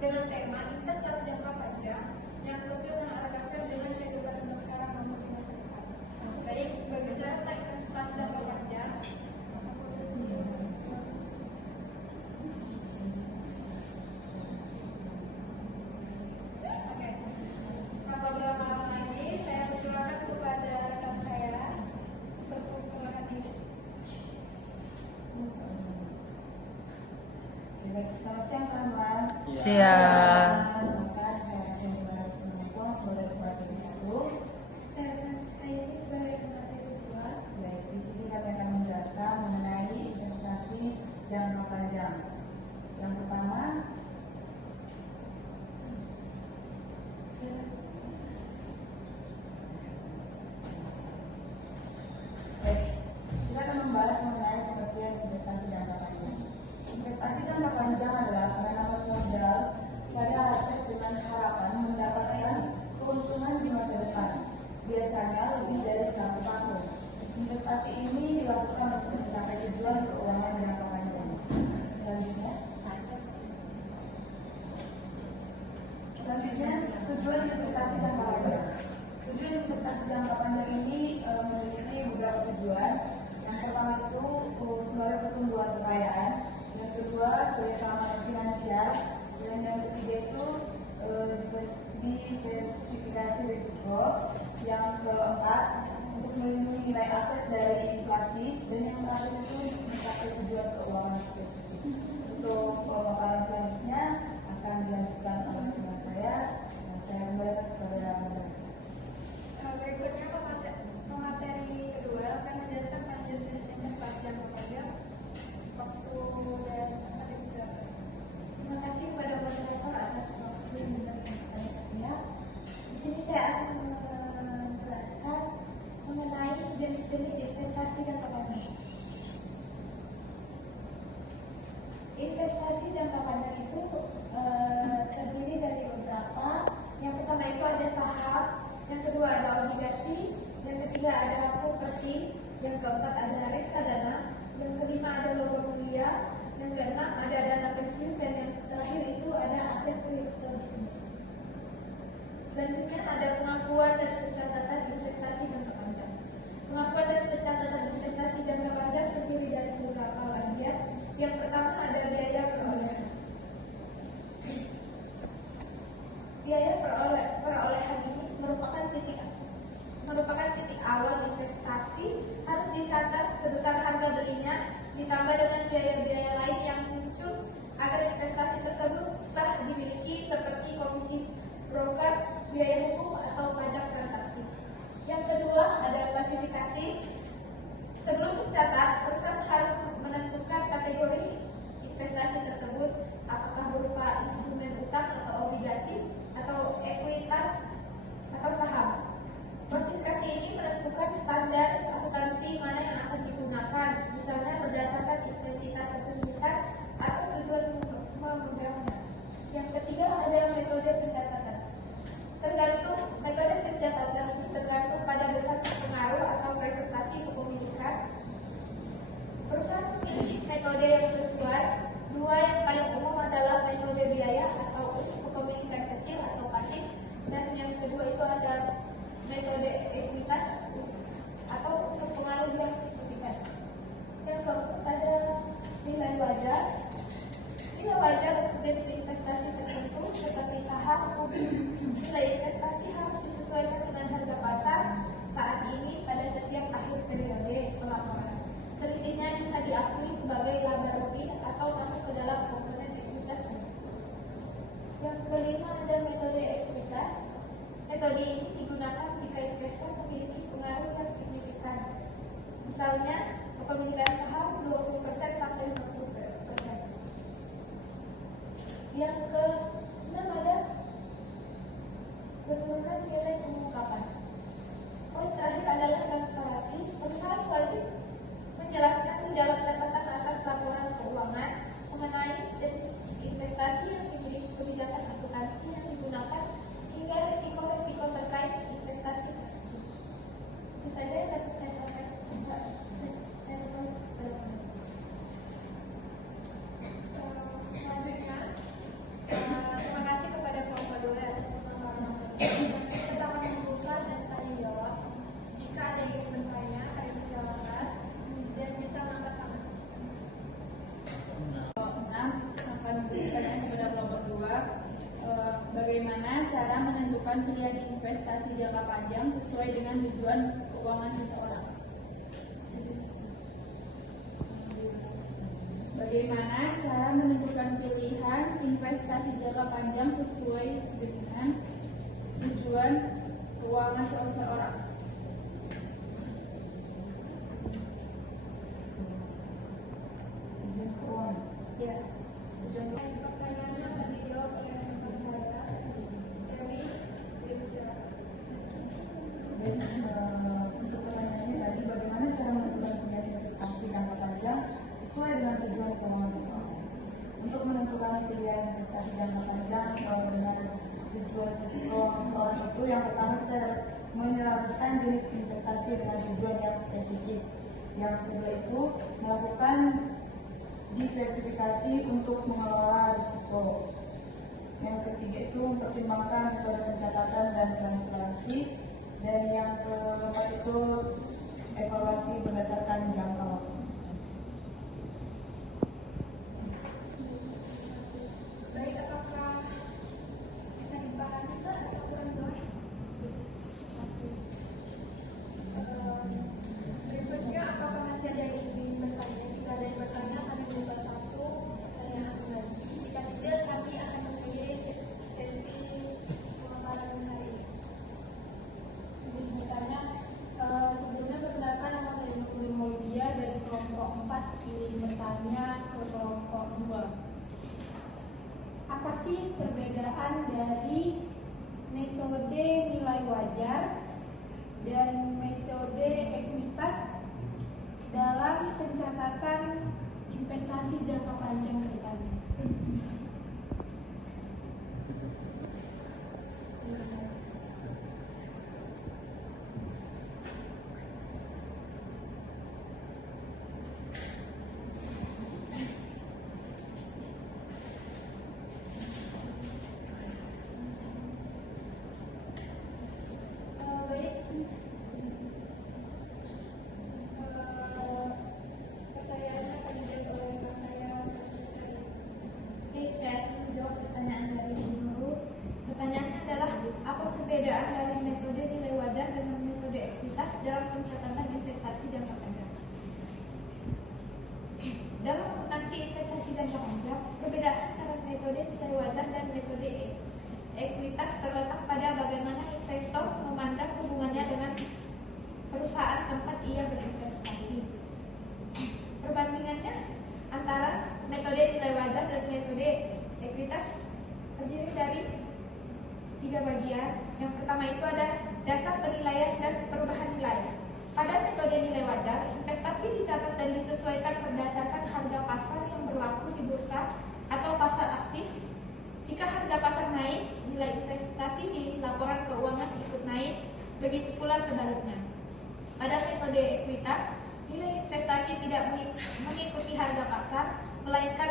dengan tema investasi jangka panjang yang cocok dan adaptif dengan kehidupan zaman sekarang maupun di masa depan. Baik, berbicara tentang investasi jangka panjang, beberapa lagi saya persilakan kepada rekan saya berkomunikasi ini. Selamat siang teman-teman. Siang. Sebagai pelatih satu. Saya ini sebagai pelatih kedua. Baik, di sini kami akan menjelaskan mengenai investasi jangka panjang. Yang pertama, kita akan membahas mengenai pengertian investasi jangka panjang. Investasi jangka panjang adalah penanaman modal pada aset dengan harapan mendapatkan keuntungan di masa depan, biasanya lebih dari 1 tahun. Investasi ini dilakukan untuk mencapai tujuan keuangan jangka panjang. Selanjutnya, tujuan investasi jangka panjang. Tujuan investasi jangka panjang ini memiliki beberapa tujuan. Yang pertama itu sebagai pertumbuhan kekayaan, yang kedua sebagai keamanan finansial, dan yang ketiga itu diversifikasi risiko, yang keempat untuk melindungi nilai aset dari inflasi, dan yang terakhir itu mencapai tujuan keuangan spesifik. Untuk pemaparan selanjutnya akan dilanjutkan oleh teman saya. Saya kembali kepada Anda. Berikutnya pemateri kedua akan menjelaskan tentang jenis investasi jangka panjang, waktu dan tempat yang disiapkan. Terima kasih kepada moderator atas waktu yang diberikan kepada saya. Di sini saya akan menjelaskan mengenai jenis-jenis investasi jangka panjang. Investasi jangka panjang itu terdiri dari beberapa. Yang pertama itu ada saham, yang kedua ada obligasi, yang ketiga ada properti, yang keempat ada reksadana, yang kelima ada logam mulia, yang keenam ada dana pensiun, dan yang terakhir itu ada aset kripto bisnis. Selanjutnya ada pengakuan dan pencatatan investasi jangka panjang. Pengakuan dan pencatatan investasi jangka panjang terdiri dari beberapa bagian. Yang pertama ada biaya perolehan. Biaya perolehan ini merupakan titik awal investasi, harus dicatat sebesar harga belinya ditambah dengan biaya-biaya lain yang muncul agar investasi tersebut sah dimiliki, seperti komisi broker, biaya hukum atau pajak transaksi. Yang kedua ada klasifikasi. Sebelum mencatat, perusahaan harus menentukan kategori investasi tersebut, apakah berupa instrumen utang atau obligasi atau ekuitas atau saham. Klasifikasi ini menentukan standar akuntansi mana yang akan digunakan, misalnya berdasarkan intensitas kepemilikan atau tujuan memegangnya. Yang ketiga ada metode pencatatan. Metode pencatatan tergantung pada besar pengaruh atau presentasi kepemilikan. Perusahaan memiliki metode yang sesuai. Dua yang paling umum adalah metode biaya atau kepemilikan kecil atau pasif, dan yang kedua itu ada metode ekuitas atau untuk pengaruh yang signifikan. Yang keempat ada nilai wajar. Nilai wajar untuk jenis investasi tertentu seperti saham. Nilai investasi harus disesuaikan dengan harga pasar saat ini pada setiap akhir periode pelaporan. Selisihnya bisa diakui sebagai laba rugi atau masuk ke dalam komponen ekuitas. Yang kelima ada metode ekuitas. Metode ini digunakan jika investor memiliki pengaruh yang signifikan. Misalnya, kepemilikan saham 20% sampai 50%. Yang keenam ada penurunan nilai pengungkapan. Poin terakhir adalah transparansi. Perusahaan wajib menjelaskan di dalam catatan atas laporan keuangan mengenai jenis investasi yang dimiliki, kebijakan akuntansi yang digunakan, hingga risiko-risiko terkait investasi tersebut. Itu saja yang dapat saya sampaikan. Selanjutnya, investasi jangka panjang sesuai dengan tujuan keuangan seseorang. Bagaimana cara menentukan pilihan investasi jangka panjang sesuai dengan tujuan keuangan seseorang? Ya, tujuan. Pertanyaannya akan dijawab oleh teman saya, Seri Limsa. Untuk pertanyaannya tadi, bagaimana cara menentukan pilihan investasi jangka panjang sesuai dengan tujuan keuangan seseorang? Untuk menentukan pilihan investasi jangka panjang dengan tujuan seseorang itu, yang pertama kita menyelesaikan jenis investasi dengan tujuan yang spesifik. Yang kedua itu melakukan diversifikasi untuk mengelola risiko. Yang ketiga itu mempertimbangkan metode pencatatan dan transparansi. Dan yang keempat itu evaluasi berdasarkan jangka waktu. Baik, apakah bisa dipahami Kak atau kurang jelas? Berikutnya, apakah masih ada yang ingin bertanya? Jika ada yang bertanya, kami buka satu pertanyaan lagi. Jika tidak, kami akan mengakhiri sesi pemaparan hari ini. Izin bertanya, sebelumnya perkenalkan, nama saya Nurul Maulida dari kelompok 4, ingin bertanya ke kelompok 2. Apa sih perbedaan dari metode nilai wajar dan metode ekuitas dalam pencatatan investasi jangka panjang ke depannya? Baik. Pertanyaannya akan dijawab oleh Kak saya. Oke, saya akan menjawab pertanyaan dari Nurul. Pertanyaannya adalah, apa perbedaan dari metode nilai wajar dengan metode ekuitas dalam pencatatan investasi jangka panjang? Dalam akuntansi investasi jangka panjang, perbedaan antara metode nilai wajar dan metode ekuitas terletak pada bagaimana investor memandang hubungannya dengan perusahaan tempat ia berinvestasi. Perbandingannya antara metode nilai wajar dan metode ekuitas terdiri dari 3 bagian. Yang pertama itu ada dasar penilaian dan perubahan nilai. Pada metode nilai wajar, investasi dicatat dan disesuaikan berdasarkan harga pasar yang berlaku di bursa atau pasar aktif. Jika harga pasar naik, nilai investasi di laporan keuangan ikut naik, begitu pula sebaliknya. Pada metode ekuitas, nilai investasi tidak mengikuti harga pasar, melainkan